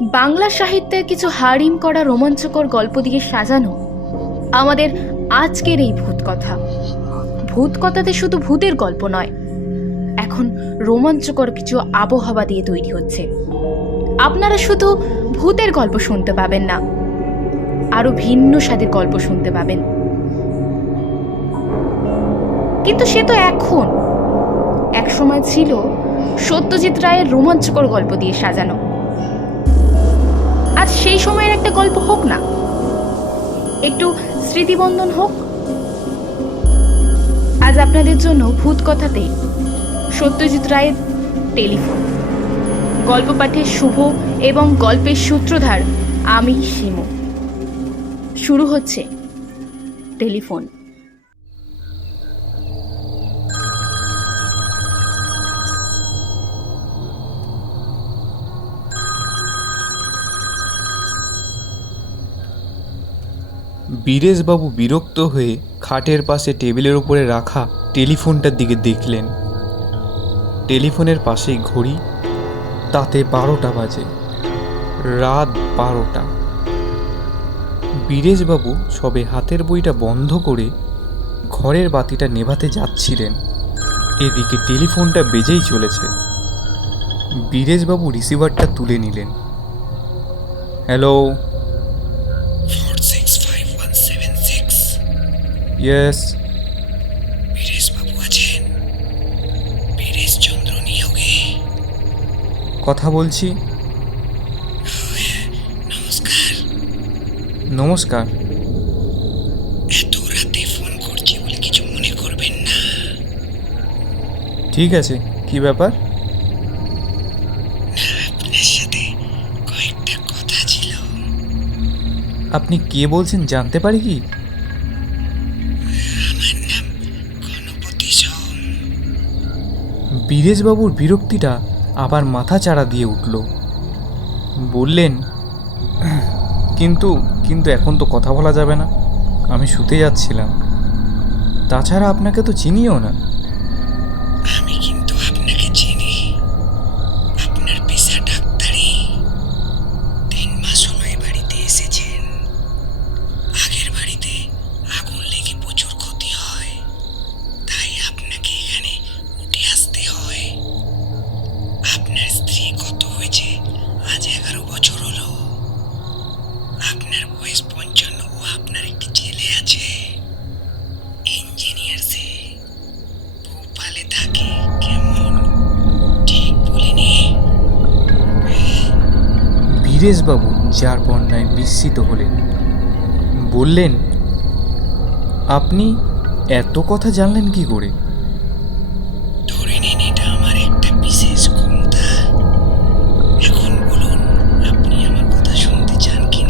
বাংলা সাহিত্যের কিছু হারিম করা রোমাঞ্চকর গল্প দিয়ে সাজানো আমাদের আজকের এই ভূত কথা ভূত কথাতে শুধু ভূতের গল্প নয়, এখন রোমাঞ্চকর কিছু আবহাওয়া দিয়ে তৈরি হচ্ছে। আপনারা শুধু ভূতের গল্প শুনতে পাবেন না আরও ভিন্ন স্বাদের গল্প শুনতে পাবেন। কিন্তু সে তো এখন। এক সময় ছিল সত্যজিৎ রায়ের রোমাঞ্চকর গল্প দিয়ে সাজানো। আজ সেই সময়ের একটা গল্প হোক না। একটু স্মৃতিবন্ধন হোক। আজ আপনাদের জন্য ভূত কথাতে সত্যজিৎ রায়ের টেলিফোন। গল্প পাঠে শুভ এবং গল্পের সূত্রধার আমি শিমু। শুরু হচ্ছে টেলিফোন। বীরেশবাবু বিরক্ত হয়ে খাটের পাশে টেবিলের উপরে রাখা টেলিফোনটার দিকে দেখলেন। টেলিফোনের পাশেই ঘড়ি, তাতে বারোটা বাজে। রাত বারোটা। বীরেশবাবু সবে হাতের বইটা বন্ধ করে ঘরের বাতিটা নেভাতে যাচ্ছিলেন। এদিকে টেলিফোনটা বেজেই চলেছে। বীরেশবাবু রিসিভারটা তুলে নিলেন। হ্যালো বীরেশ বাবু আছেন চন্দ্র নিয়োগে কথা বলছি নমস্কার নমস্কার এত রাতে ফোন করছি বলে কিছু মনে করবেন না ঠিক আছে কি ব্যাপার আপনি কে বলছেন জানতে পারি কি বীরেশবাবুর বিরক্তিটা আবার মাথা চাড়া দিয়ে উঠল। বললেন, কিন্তু কিন্তু এখন তো কথা বলা যাবে না। আমি শুতে যাচ্ছিলাম। তাছাড়া আপনাকে তো চিনিও না। বীরেশবাবু যার বন্যায় বিস্মিত হলেন। বললেন আপনি এত কথা জানলেন কি করে? ধরে নিন এটা আমার একটা বিশেষ বলুন আপনি আমার কথা শুনতে চান কি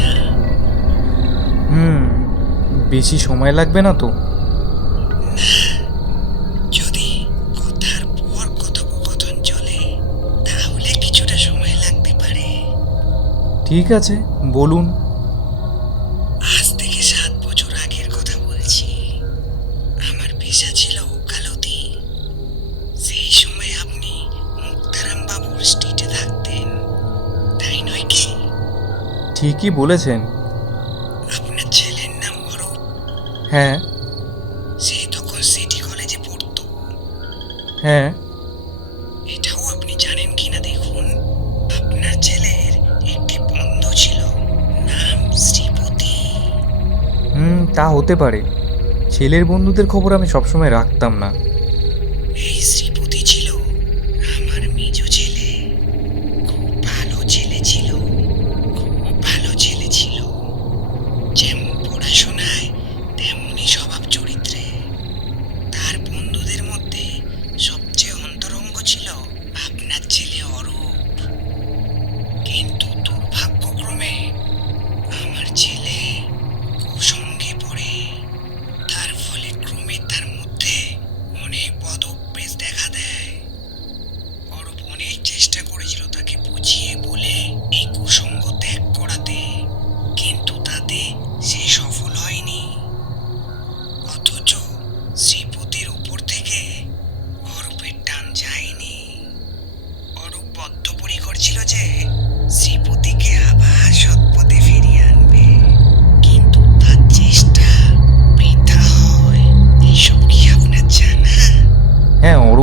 হুম বেশি সময় লাগবে না তো। ঠিক আছে বলুন। আজ থেকে সাত বছর আগের কথা বলছি। আমার পেশা ছিল ওকালতি। সেই সময় আপনি মুক্তারাম বাবুর স্ট্রিটে থাকতেন। তাই নয় কি? ঠিকই বলেছেন। আপনার ছেলের নাম অরূপ। হ্যাঁ। সে তখন সিটি কলেজে পড়তো। হ্যাঁ। তা হতে পারে। ছেলের বন্ধুদের খবর আমি সবসময় রাখতাম না।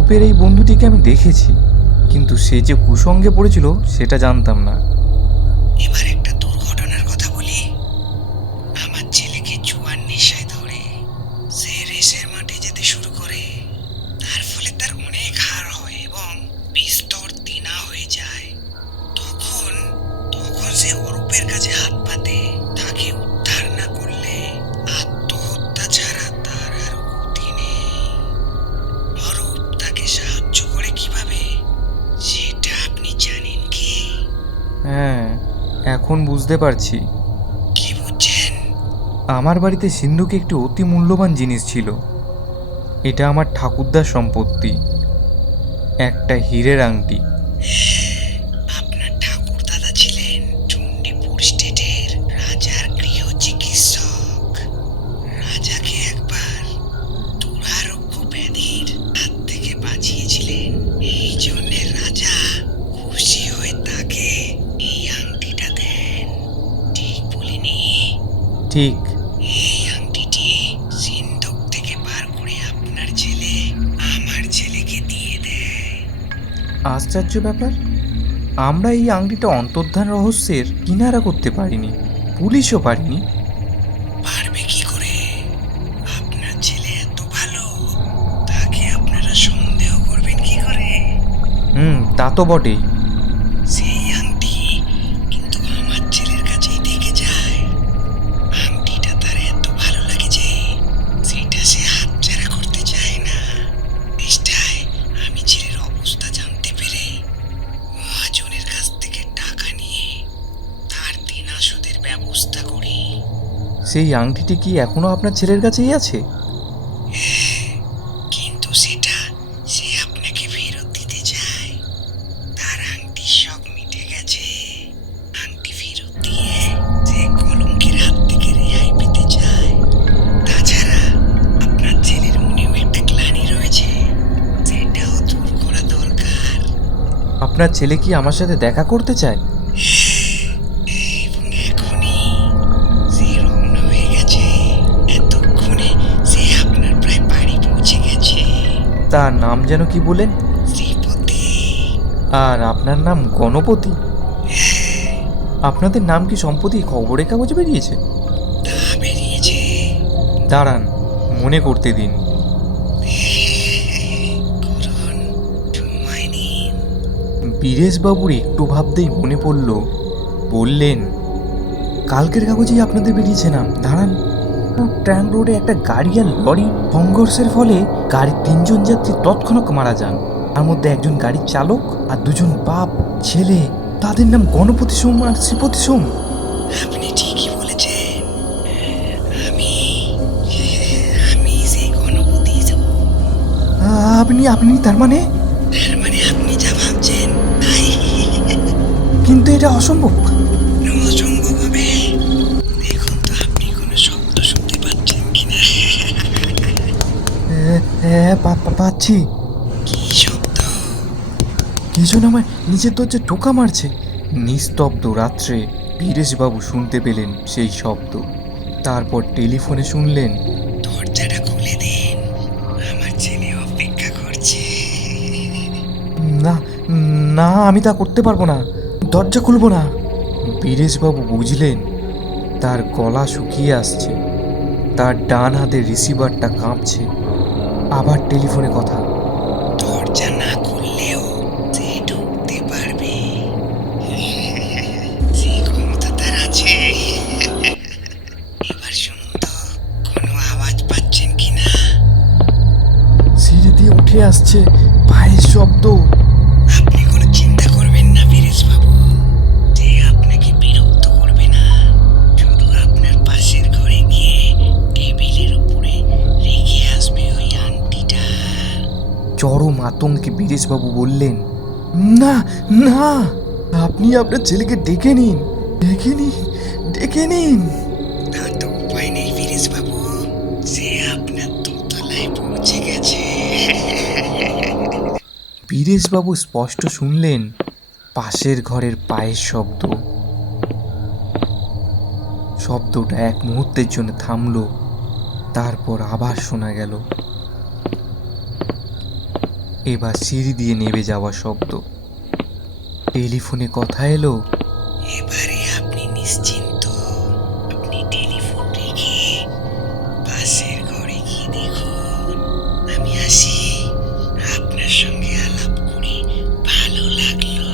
অরূপের এই বন্ধুটিকে আমি দেখেছি কিন্তু সে যে কুসঙ্গে পড়েছিল সেটা জানতাম না। এখন বুঝতে পারছি। কি বুঝছেন আমার বাড়িতে সিন্ধুকে একটি অতি মূল্যবান জিনিস ছিল। এটা আমার ঠাকুরদার সম্পত্তি। একটা হীরের আংটি। ঠিক। এই আংটিটি সিন্ধুক থেকে বার করে আপনার ছেলে আমার ছেলেকে দিয়ে দেয়। আশ্চর্য ব্যাপার। আমরা এই আংটিটা অন্তর্ধান রহস্যের কিনারা করতে পারিনি পুলিশও পারিনি। পারবে কি করে? আপনার ছেলে এত ভালো তাকে আপনারা সন্দেহ করবেন কি করে? হুম তা তো বটেই। সেই আংটিটি কি এখনও আপনার ছেলের কাছেই আছে? কিন্তু সেটা সে আপনাকে ফেরত দিতে চায়। তার আংটির শখ মিটে গেছে। আংটি ফেরত দিয়ে সে কলঙ্কের হাত থেকে রেহাই পেতে চায়। তাছাড়া আপনার ছেলের মনেও একটা গ্লানি রয়েছে। সেটাও দূর করা দরকার। আপনার ছেলে কি আমার সাথে দেখা করতে চায়? তার নাম যেন কি বলেন? শ্রীপতি। আর আপনার নাম গণপতি? আপনাদের নাম কি সম্প্রতি খবরের কাগজে বেরিয়েছে? দাঁড়ান মনে করতে দিন। বীরেশবাবুর একটু ভাবতেই মনে পড়ল বললেন কালকের কাগজেই আপনাদের বেরিয়েছে নাম দাঁড়ান। ট্র্যাঙ্ক রোডে একটা গাড়ি আর লরি সংঘর্ষের ফলে গাড়ির তিনজন যাত্রী তৎক্ষণাৎ মারা যান। তার মধ্যে একজন গাড়ির চালক আর দুজন বাপ ছেলে। তাদের নাম গণপতি সোম আর শ্রীপতি সোম। আপনি ঠিকই বলেছেন। আমি আমি সেই গণপতি আপনি আপনি তার মানে? তার মানে আপনি যা ভাবছেন কিন্তু এটা অসম্ভব। হ্যাঁ পাচ্ছি। কি শব্দ? কিছু না আমার নিজের দরজা টোকা মারছে। নিস্তব্ধ রাত্রে বীরেশবাবু শুনতে পেলেন সেই শব্দ। তারপর টেলিফোনে শুনলেন দরজাটা খুলে দিন আমার ছেলে অপেক্ষা করছে। না না আমি তা করতে পারব না। দরজা খুলবো না। বীরেশবাবু বুঝলেন তার গলা শুকিয়ে আসছে। তার ডান হাতে রিসিভারটা কাঁপছে। আবার টেলিফোনে কথা। দরজা না খুললেও সে ঢুকতে পারবে। সে ক্ষমতা তার আছে। এবার শুনুন তো কোনো আওয়াজ পাচ্ছেন কিনা? সিঁড়ি দিয়ে উঠে আসছে চরম আতঙ্কে বীরেশবাবু বললেন না না আপনি আপনার ছেলেকে ডেকে নিন ডেকে নিন ডেকে নিন। উপায় নেই বাবু সে আপনার দোতলায় পৌঁছে গেছে। বীরেশবাবু স্পষ্ট শুনলেন পাশের ঘরের পায়ের শব্দ। শব্দটা এক মুহূর্তের জন্য থামল তারপর আবার শোনা গেল। এবার সিঁড়ি দিয়ে নেমে যাওয়া শব্দ। টেলিফোনে কথা এলো। এবারে আপনি নিশ্চিন্ত। আপনি টেলিফোন রেখে পাশের ঘরে গিয়ে দেখুন। আমি আসি। আপনার সঙ্গে আলাপ করে ভালো লাগল।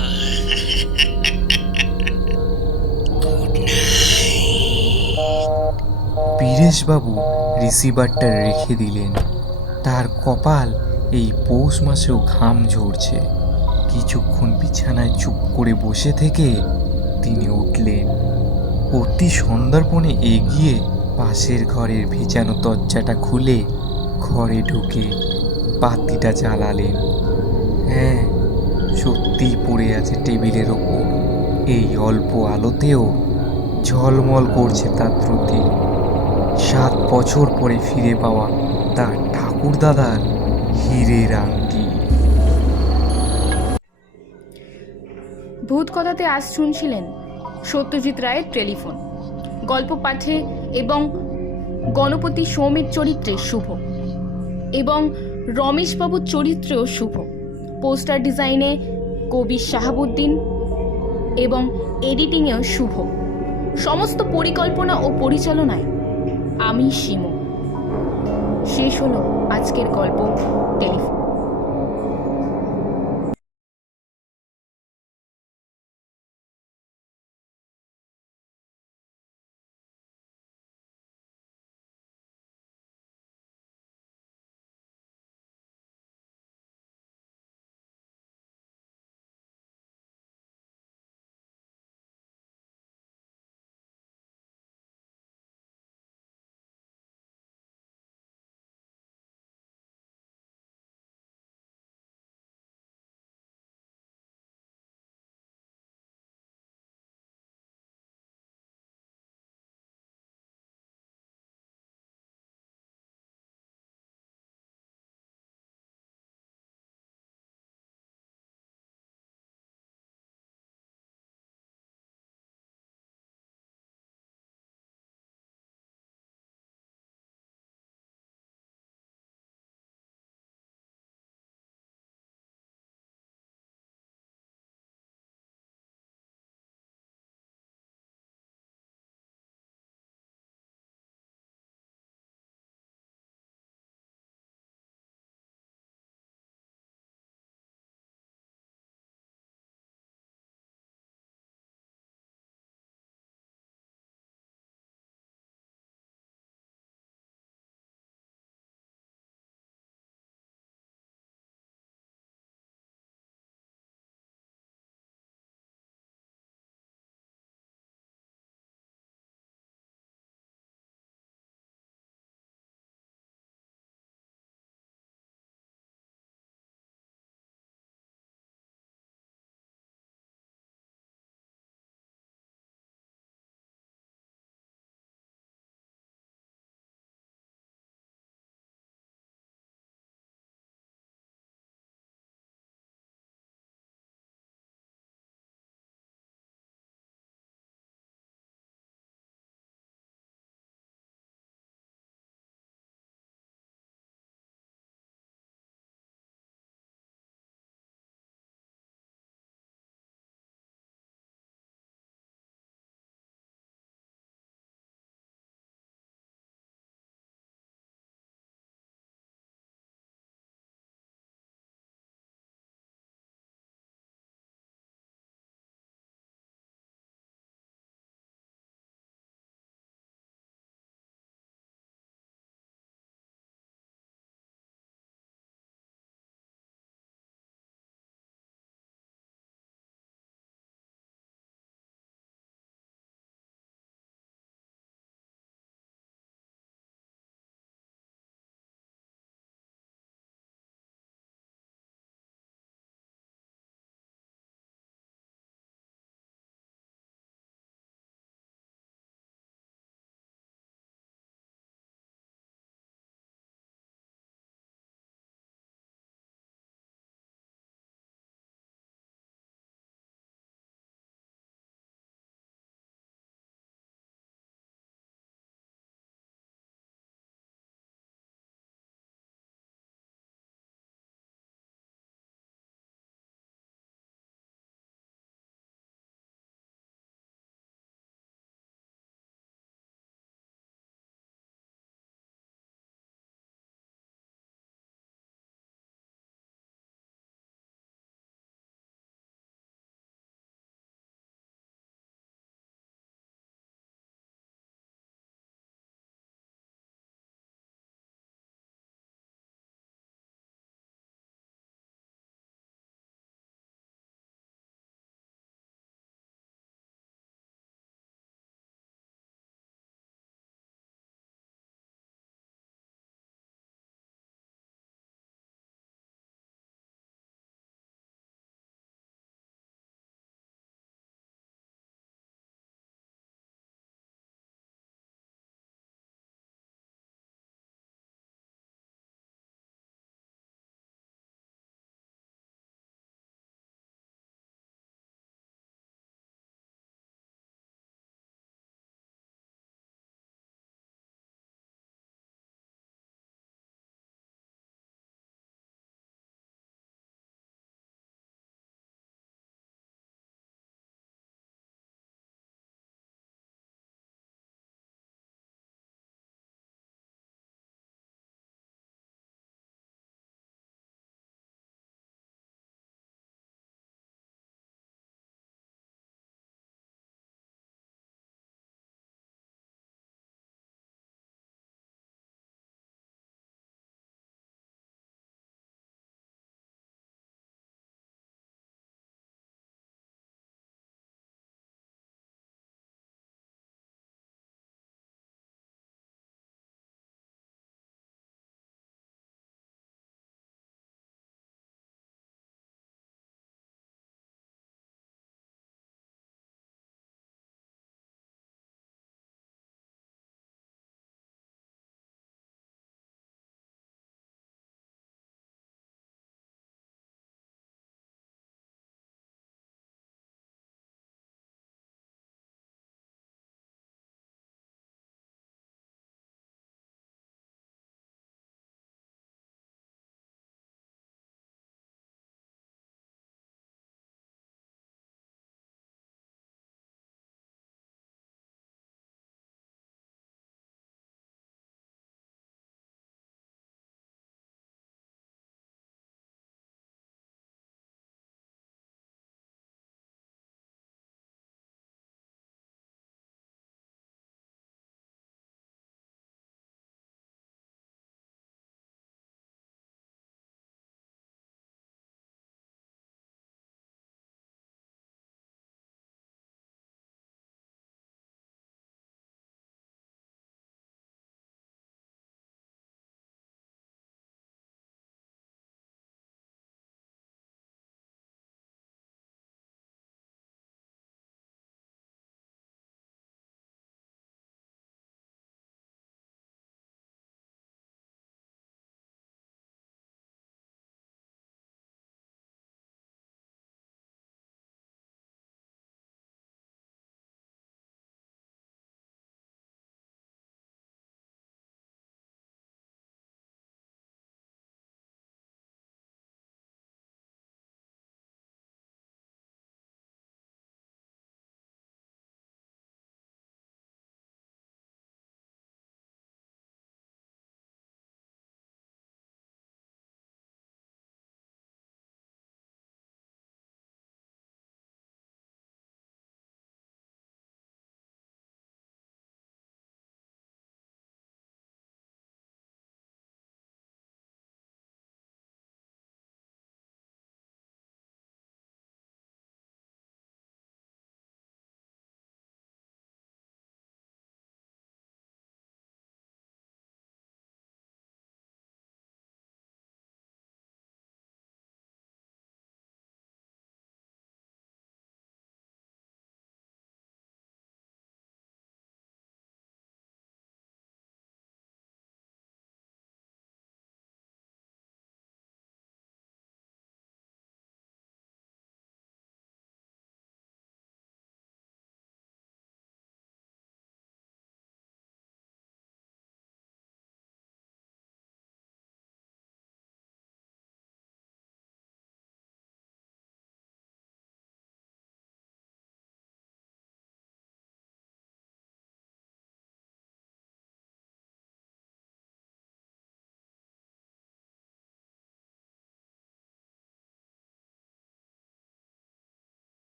Good night. বীরেশবাবু রিসিভারটা রেখে দিলেন। তার কপাল এই পৌষ মাসেও ঘাম ঝরছে। কিছুক্ষণ বিছানায় চুপ করে বসে থেকে তিনি উঠলেন। অতি সন্দর্পণে এগিয়ে পাশের ঘরের ভেজানো দরজাটা খুলে ঘরে ঢুকে বাতিটা জ্বালালেন। হ্যাঁ সত্যিই পড়ে আছে টেবিলের ওপর। এই অল্প আলোতেও ঝলমল করছে তার দ্রুতি। সাত বছর পরে ফিরে পাওয়া তার ঠাকুর দাদার হীরের আংটি ভূত কথাতে আজ শুনছিলেন সত্যজিৎ রায়ের টেলিফোন। গল্প পাঠে এবং গণপতি সৌমির চরিত্রে শুভ এবং রমেশবাবুর চরিত্রেও শুভ। পোস্টার ডিজাইনে কবি শাহাবুদ্দিন এবং এডিটিংয়েও শুভ। সমস্ত পরিকল্পনা ও পরিচালনায় আমি শিমু। শেষ হলো আজকের গল্প টেলিফোন।